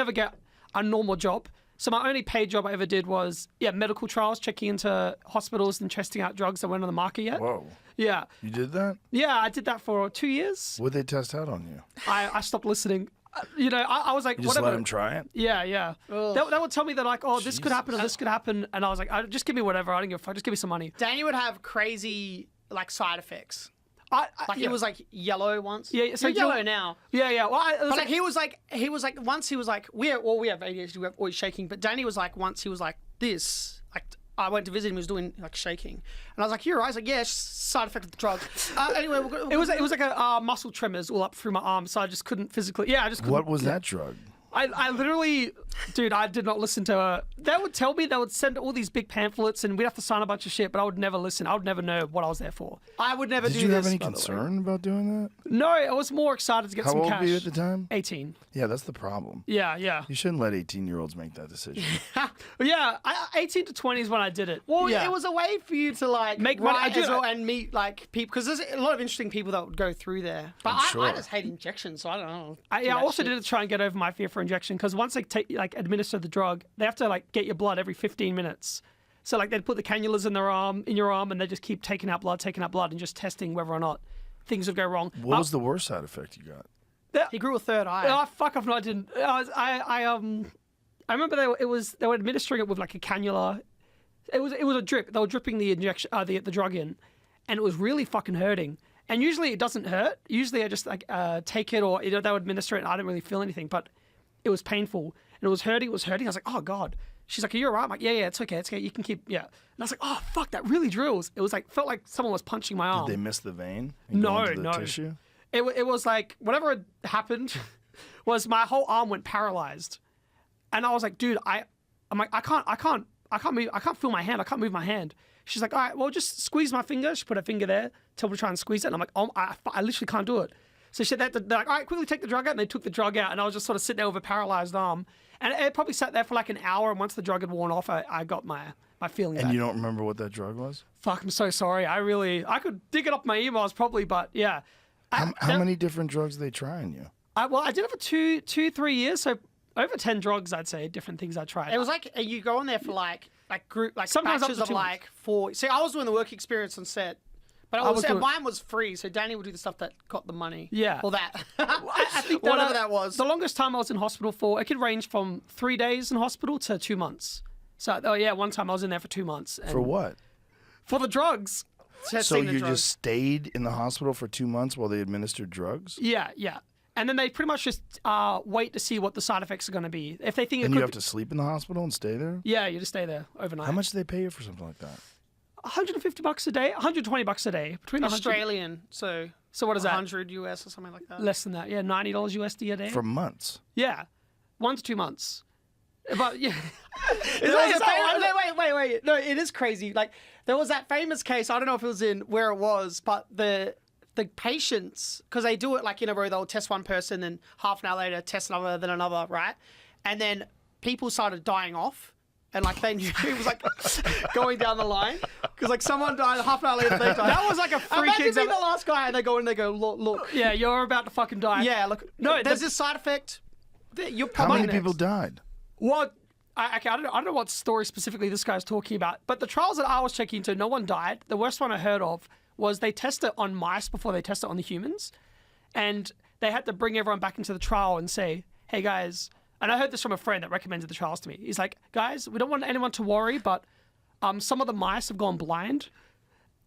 never get a normal job. So my only paid job I ever did was, medical trials, checking into hospitals and testing out drugs that weren't on the market yet. Whoa. Yeah. You did that? Yeah, I did that for 2 years. What'd they test out on you? I stopped listening. I was like, You just whatever. let them try it? Yeah. They would tell me that like, oh, this could happen and this could happen. And I was like, just give me whatever. I don't give a fuck. Just give me some money. Danny would have crazy like side effects. He yeah. was like yellow once. Yeah, so you're yellow now. Yeah. Well, But like he was like once he was like we have ADHD, we're always shaking. But Danny was like once he was like this. Like I went to visit him, he was doing like shaking, and I was like, "You're right." He's like, "Yeah, it's side effect of the drug." Anyway, it was like a muscle tremors all up through my arm, so I just couldn't physically. Yeah, I just couldn't. What was that drug? I literally, dude, I did not listen to they would tell me, they would send all these big pamphlets and we'd have to sign a bunch of shit, but I would never listen. I would never know what I was there for. I would never do this. Did you have any concern about doing that? No, I was more excited to get How some cash. old were you at the time? 18. Yeah, that's the problem. Yeah. You shouldn't let 18-year-olds make that decision. Yeah, 18 to 20 is when I did it. Well, yeah. it was a way for you to like make money as well and meet like people, because there's a lot of interesting people that would go through there. But I just hate injections, so I don't know. I also did it to try and get over my fear for injection, because once they administer the drug, they have to like get your blood every 15 minutes. So like they'd put the cannulas in your arm, and they just keep taking out blood, and just testing whether or not things would go wrong. What was the worst side effect you got? He grew a third eye. Oh fuck off! No, I didn't. I remember they were administering it with like a cannula. It was a drip. They were dripping the injection, the drug in, and it was really fucking hurting. And usually it doesn't hurt. Usually I just like take it, or they would administer it, and I didn't really feel anything. But it was painful and it was hurting. I was like, oh god. She's like, are you alright? I'm like, yeah, it's okay. You can keep, yeah. And I was like, oh fuck, that really drills. It was like, felt like someone was punching my arm. Did they miss the vein? No. Tissue? It was like, whatever had happened was my whole arm went paralyzed. And I was like, dude, I can't feel my hand. I can't move my hand. She's like, all right, well, just squeeze my finger. She put her finger there, told me to try and squeeze it. And I'm like, oh, I literally can't do it. So she said, they're like, all right, quickly take the drug out. And they took the drug out, and I was just sort of sitting there with a paralyzed arm. And it probably sat there for like an hour. And once the drug had worn off, I got my feeling back. And you don't remember what that drug was? Fuck, I'm so sorry. I could dig it up my emails probably, but yeah. How many different drugs are they trying you? I did it for 3 years. So over 10 drugs, I'd say, different things I tried. It was like, you go on there for like group, like sometimes batches of like 4. See, I was doing the work experience on set. But mine was free, so Danny would do the stuff that got the money. Yeah. Or that. I think whatever that was. The longest time I was in hospital for, it could range from 3 days in hospital to 2 months. So, one time I was in there for 2 months. And for what? For the drugs. So you just stayed in the hospital for 2 months while they administered drugs? Yeah. And then they pretty much just wait to see what the side effects are going to be. If they think you have to sleep in the hospital and stay there? Yeah, you just stay there overnight. How much do they pay you for something like that? $150 a day, $120 a day. Between Australian, so what is that? 100 US or something like that. Less than that, yeah, $90 USD a day. For months? Yeah, 1 to 2 months. But yeah, wait. No, it is crazy. Like there was that famous case. I don't know if it was in where it was, but the patients, because they do it like in a row. They'll test one person, then half an hour later test another, then another, right? And then people started dying off. And like they knew it was like going down the line, because like someone died, half an hour later they died. That was like a freak example. Imagine being example. the last guy, and they go in and they go, look. Yeah, you're about to fucking die. Yeah, look. No, there's this side effect. How many people died? Well, I don't know what story specifically this guy's talking about, but the trials that I was checking into, no one died. The worst one I heard of was they test it on mice before they test it on the humans, and they had to bring everyone back into the trial and say, hey guys. And I heard this from a friend that recommended the trials to me. He's like, guys, we don't want anyone to worry, but some of the mice have gone blind.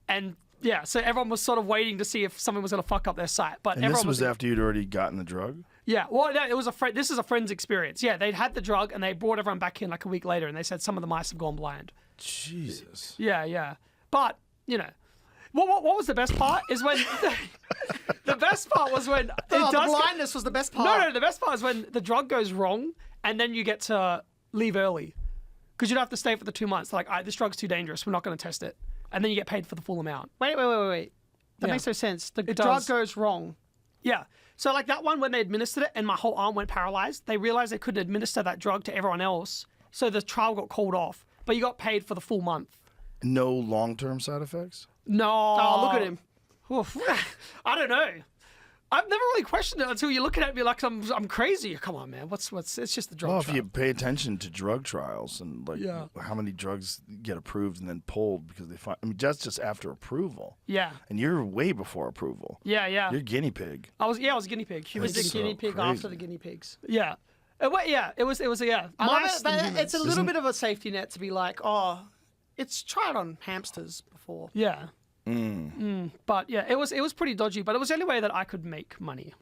And yeah, so everyone was sort of waiting to see if someone was going to fuck up their sight. But and this was after you'd already gotten the drug? Yeah, well, no, it was this is a friend's experience. Yeah, they'd had the drug and they brought everyone back in like a week later, and they said some of the mice have gone blind. Jesus. Yeah. But, what was the best part is when... The best part was when... the blindness was the best part. No, the best part is when the drug goes wrong and then you get to leave early. Because you don't have to stay for the 2 months. Like, this drug's too dangerous. We're not going to test it. And then you get paid for the full amount. Wait. That makes no sense. The drug goes wrong. Yeah. So like that one, when they administered it and my whole arm went paralyzed, they realized they couldn't administer that drug to everyone else. So the trial got called off. But you got paid for the full month. No long-term side effects? No. Oh, look at him. Oof. I don't know. I've never really questioned it until you're looking at me like I'm crazy. Come on, man. What's? It's just the drug. Well, trial. if you pay attention to drug trials and Yeah. how many drugs get approved and then pulled because they find, I mean, that's just after approval. Yeah. And you're way before approval. Yeah. You're guinea pig. I was a guinea pig. Human Was the It's so guinea pig crazy. after the guinea pigs? Yeah. It was yeah. I love Mice it, than but humans. it's a little bit of a safety net to be like, oh, it's tried on hamsters before. Yeah. But yeah, it was pretty dodgy. But it was the only way that I could make money.